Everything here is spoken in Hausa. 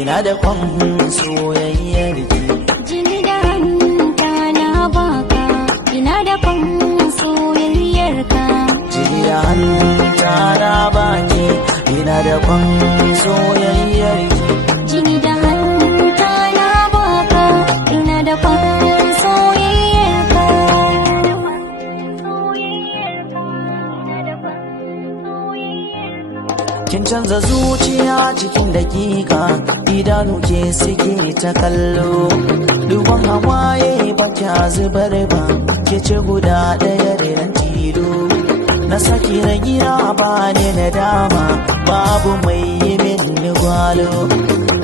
ina da kwan soyayyar ki. Jini da hanta na baka, ina da kwan soyayyar ka. Jini da hanta na baki, ina da kwan soyayyar ki. Jini da hanta na baka, ina da kwan soyayyar ka. Kin canza zuciya cikin dakika, idanu ke suke ta kallo. Duban hawaye ba kya zubar ba, ke ce guda ɗaya da ran tilo. Na saki na gida ba ne na dama, babu mai yi min gwalo.